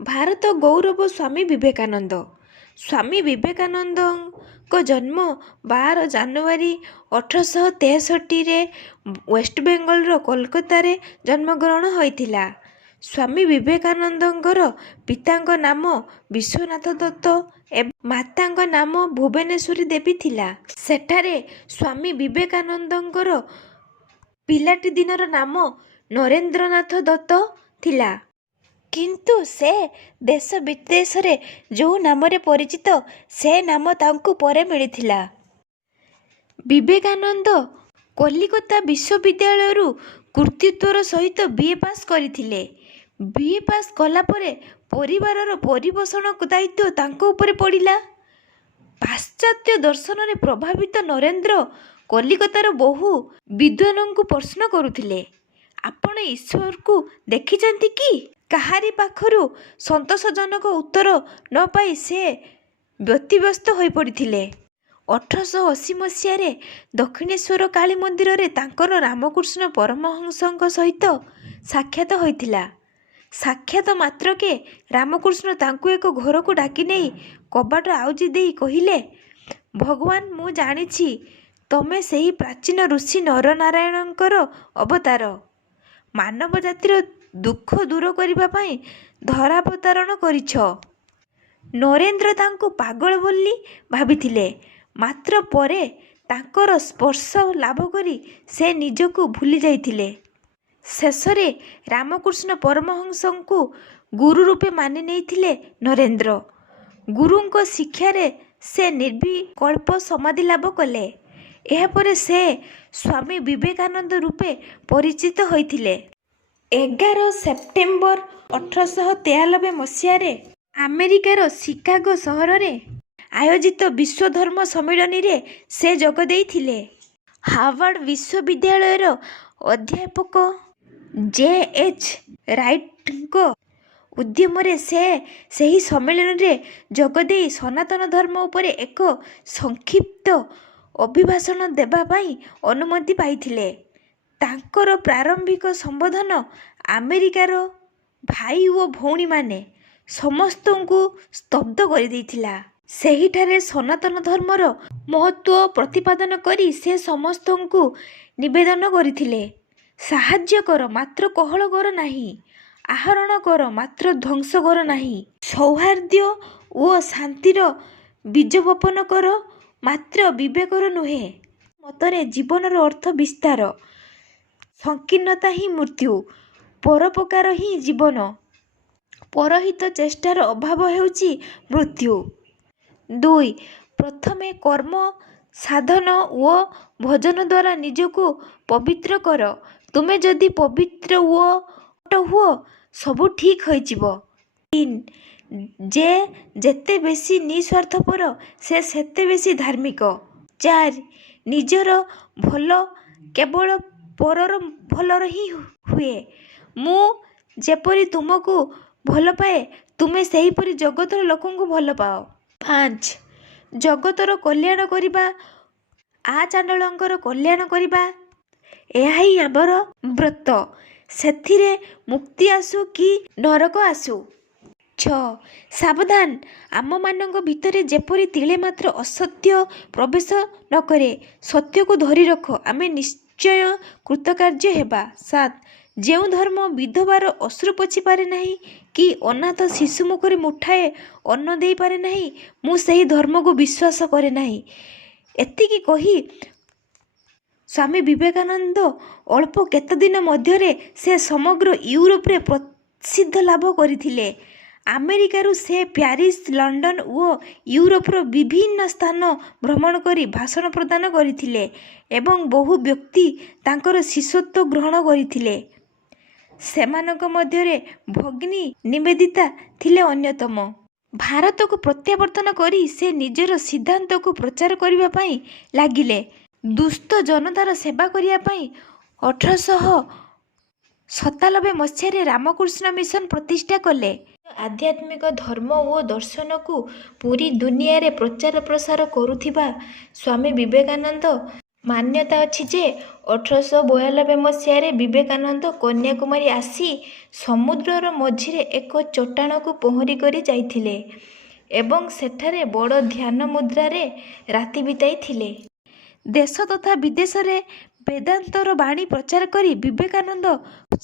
ଭାରତ ଗୌରବ ସ୍ୱାମୀ ବିବେକାନନ୍ଦ। ସ୍ୱାମୀ ବିବେକାନନ୍ଦଙ୍କ ଜନ୍ମ 12 ଜାନୁଆରୀ 1863ରେ ୱେଷ୍ଟବେଙ୍ଗଲର କୋଲକାତାରେ ଜନ୍ମଗ୍ରହଣ ହୋଇଥିଲା। ସ୍ୱାମୀ ବିବେକାନନ୍ଦଙ୍କର ପିତାଙ୍କ ନାମ ବିଶ୍ୱନାଥ ଦତ୍ତ ଏବଂ ମାତାଙ୍କ ନାମ ଭୁବନେଶ୍ୱରୀ ଦେବୀ ଥିଲା। ସେଠାରେ ସ୍ୱାମୀ ବିବେକାନନ୍ଦଙ୍କର ପିଲାଟି ଦିନର ନାମ ନରେନ୍ଦ୍ରନାଥ ଦତ୍ତ ଥିଲା। କିନ୍ତୁ ସେ ଦେଶ ବିଦେଶରେ ଯେଉଁ ନାମରେ ପରିଚିତ ସେ ନାମ ତାଙ୍କୁ ପରେ ମିଳିଥିଲା। ବିବେକାନନ୍ଦ କଲିକତା ବିଶ୍ୱବିଦ୍ୟାଳୟରୁ କୃତିତ୍ୱର ସହିତ ବିଏ ପାସ୍ କରିଥିଲେ। ବିଏ ପାସ୍ କଲା ପରେ ପରିବାରର ପରିପୋଷଣ ଦାୟିତ୍ୱ ତାଙ୍କ ଉପରେ ପଡ଼ିଲା। ପାଶ୍ଚାତ୍ୟ ଦର୍ଶନରେ ପ୍ରଭାବିତ ନରେନ୍ଦ୍ର କଲିକତାର ବହୁ ବିଦ୍ୱାନଙ୍କୁ ପ୍ରଶ୍ନ କରୁଥିଲେ, ଆପଣ ଈଶ୍ୱରକୁ ଦେଖିଛନ୍ତି କି? କାହାରି ପାଖରୁ ସନ୍ତୋଷଜନକ ଉତ୍ତର ନ ପାଇ ସେ ବ୍ୟତିବ୍ୟସ୍ତ ହୋଇପଡ଼ିଥିଲେ। 1880 ମସିହାରେ ଦକ୍ଷିଣେଶ୍ୱର କାଳୀ ମନ୍ଦିରରେ ତାଙ୍କର ରାମକୃଷ୍ଣ ପରମହଂସଙ୍କ ସହିତ ସାକ୍ଷାତ ହୋଇଥିଲା। ସାକ୍ଷାତ ମାତ୍ରକେ ରାମକୃଷ୍ଣ ତାଙ୍କୁ ଏକ ଘରକୁ ଡାକିନେଇ କବାଟ ଆଉଜି ଦେଇ କହିଲେ, ଭଗବାନ, ମୁଁ ଜାଣିଛି ତମେ ସେହି ପ୍ରାଚୀନ ଋଷି ନରନାରାୟଣଙ୍କର ଅବତାର। ମାନବ ଜାତିର ଦୁଃଖ ଦୂର କରିବା ପାଇଁ ଧରାବତରଣ କରିଛ। ନରେନ୍ଦ୍ର ତାଙ୍କୁ ପାଗଳ ବୋଲି ଭାବିଥିଲେ, ମାତ୍ର ପରେ ତାଙ୍କର ସ୍ପର୍ଶ ଲାଭ କରି ସେ ନିଜକୁ ଭୁଲି ଯାଇଥିଲେ। ଶେଷରେ ରାମକୃଷ୍ଣ ପରମହଂସଙ୍କୁ ଗୁରୁ ରୂପେ ମାନି ନେଇଥିଲେ ନରେନ୍ଦ୍ର। ଗୁରୁଙ୍କ ଶିକ୍ଷାରେ ସେ ନିର୍ବିକଳ୍ପ ସମାଧି ଲାଭ କଲେ। ଏହାପରେ ସେ ସ୍ୱାମୀ ବିବେକାନନ୍ଦ ରୂପେ ପରିଚିତ ହୋଇଥିଲେ। 11 ସେପ୍ଟେମ୍ବର 1893 ମସିହାରେ ଆମେରିକାର ଶିକାଗୋ ସହରରେ ଆୟୋଜିତ ବିଶ୍ୱ ଧର୍ମ ସମ୍ମିଳନୀରେ ସେ ଯୋଗ ଦେଇଥିଲେ। ହାର୍ଭାର୍ଡ ବିଶ୍ୱବିଦ୍ୟାଳୟର ଅଧ୍ୟାପକ ଜେ.ଏଚ୍. ରାଇଟଙ୍କ ଉଦ୍ୟମରେ ସେ ସେହି ସମ୍ମିଳନୀରେ ଯୋଗଦେଇ ସନାତନ ଧର୍ମ ଉପରେ ଏକ ସଂକ୍ଷିପ୍ତ ଅଭିଭାଷଣ ଦେବା ପାଇଁ ଅନୁମତି ପାଇଥିଲେ। ତାଙ୍କର ପ୍ରାରମ୍ଭିକ ସମ୍ବୋଧନ ଆମେରିକାର ଭାଇ ଓ ଭଉଣୀମାନେ ସମସ୍ତଙ୍କୁ ସ୍ତବ୍ଧ କରିଦେଇଥିଲା। ସେହିଠାରେ ସନାତନ ଧର୍ମର ମହତ୍ତ୍ୱ ପ୍ରତିପାଦନ କରି ସେ ସମସ୍ତଙ୍କୁ ନିବେଦନ କରିଥିଲେ, ସାହାଯ୍ୟ କର ମାତ୍ର କୋହଳ କର ନାହିଁ, ଆହରଣ କର ମାତ୍ର ଧ୍ୱଂସ କର ନାହିଁ, ସୌହାର୍ଦ୍ଦ୍ୟ ଓ ଶାନ୍ତିର ବୀଜ ବପନ କର ମାତ୍ର ବିବେକର ନୁହେଁ। ମୋ ମତରେ ଜୀବନର ଅର୍ଥ ବିସ୍ତାର, ସଂକୀର୍ଣ୍ଣତା ହିଁ ମୃତ୍ୟୁ, ପରୋପକାର ହିଁ ଜୀବନ, ପରହିତ ଚେଷ୍ଟାର ଅଭାବ ହେଉଛି ମୃତ୍ୟୁ। 2. ପ୍ରଥମେ କର୍ମ ସାଧନ ଓ ଭଜନ ଦ୍ୱାରା ନିଜକୁ ପବିତ୍ର କର। ତୁମେ ଯଦି ପବିତ୍ର ଓ ଅକପଟ ହୁଅ, ସବୁ ଠିକ୍ ହୋଇଯିବ। 3. ଯେ ଯେତେ ବେଶୀ ନିଃସ୍ୱାର୍ଥପର ସେ ସେତେ ବେଶୀ ଧାର୍ମିକ। 4. ନିଜର ଭଲ କେବଳ ପରର ଭଲରେ ହିଁ ହୁଏ। ମୁଁ ଯେପରି ତୁମକୁ ଭଲ ପାଏ ତୁମେ ସେହିପରି ଜଗତର ଲୋକଙ୍କୁ ଭଲ ପାଅ। 5. ଜଗତର କଲ୍ୟାଣ କରିବା, ଆଚାଣ୍ଡାଳଙ୍କର କଲ୍ୟାଣ କରିବା, ଏହା ହିଁ ଆମର ବ୍ରତ। ସେଥିରେ ମୁକ୍ତି ଆସୁ କି ନରକ ଆସୁ। 6. ସାବଧାନ, ଆମମାନଙ୍କ ଭିତରେ ଯେପରି ତିଳେ ମାତ୍ର ଅସତ୍ୟ ପ୍ରବେଶ ନ କରେ। ସତ୍ୟକୁ ଧରି ରଖ, ଆମେ ନିଶ୍ଚୟ କୃତକାର୍ଯ୍ୟ ହେବା। 7. ଯେଉଁ ଧର୍ମ ବିଧବାର ଅଶ୍ରୁ ପୋଛି ପାରେ ନାହିଁ କି ଅନାଥ ଶିଶୁ ମୁଖରେ ମୁଠାଏ ଅନ୍ନ ଦେଇପାରେ ନାହିଁ, ମୁଁ ସେହି ଧର୍ମକୁ ବିଶ୍ୱାସ କରେ ନାହିଁ। ଏତିକି କହି ସ୍ୱାମୀ ବିବେକାନନ୍ଦ ଅଳ୍ପ କେତେଦିନ ମଧ୍ୟରେ ସେ ସମଗ୍ର ୟୁରୋପରେ ପ୍ରସିଦ୍ଧ ଲାଭ କରିଥିଲେ। ଆମେରିକାରୁ ସେ ପ୍ୟାରିସ, ଲଣ୍ଡନ ଓ ୟୁରୋପର ବିଭିନ୍ନ ସ୍ଥାନ ଭ୍ରମଣ କରି ଭାଷଣ ପ୍ରଦାନ କରିଥିଲେ ଏବଂ ବହୁ ବ୍ୟକ୍ତି ତାଙ୍କର ଶିଷ୍ୟତ୍ୱ ଗ୍ରହଣ କରିଥିଲେ। ସେମାନଙ୍କ ମଧ୍ୟରେ ଭଗିନୀ ନିବେଦିତା ଥିଲେ ଅନ୍ୟତମ। ଭାରତକୁ ପ୍ରତ୍ୟାବର୍ତ୍ତନ କରି ସେ ନିଜର ସିଦ୍ଧାନ୍ତକୁ ପ୍ରଚାର କରିବା ପାଇଁ ଲାଗିଲେ। ଦୁସ୍ଥ ଜନତାର ସେବା କରିବା ପାଇଁ 1897 ମସିହାରେ ରାମକୃଷ୍ଣ ମିଶନ ପ୍ରତିଷ୍ଠା କଲେ। ଆଧ୍ୟାତ୍ମିକ ଧର୍ମ ଓ ଦର୍ଶନକୁ ପୁରୀ ଦୁନିଆରେ ପ୍ରଚାର ପ୍ରସାର କରୁଥିବା ସ୍ୱାମୀ ବିବେକାନନ୍ଦ ମାନ୍ୟତା ଅଛି ଯେ 1892 ମସିହାରେ ବିବେକାନନ୍ଦ କନ୍ୟାକୁମାରୀ ଆସି ସମୁଦ୍ରର ମଝିରେ ଏକ ଚଟାଣକୁ ପହଁରି କରି ଯାଇଥିଲେ ଏବଂ ସେଠାରେ ବଡ଼ ଧ୍ୟାନ ମୁଦ୍ରାରେ ରାତି ବିତାଇଥିଲେ। ଦେଶ ତଥା ବିଦେଶରେ ବେଦାନ୍ତର ବାଣୀ ପ୍ରଚାର କରି ବିବେକାନନ୍ଦ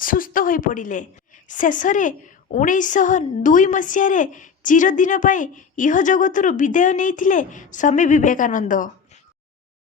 ସୁସ୍ଥ ହୋଇପଡ଼ିଲେ। ଶେଷରେ 1902 ମସିହାରେ ଚିରଦିନ ପାଇଁ ଇହଜଗତରୁ ବିଦାୟ ନେଇଥିଲେ ସ୍ୱାମୀ ବିବେକାନନ୍ଦ।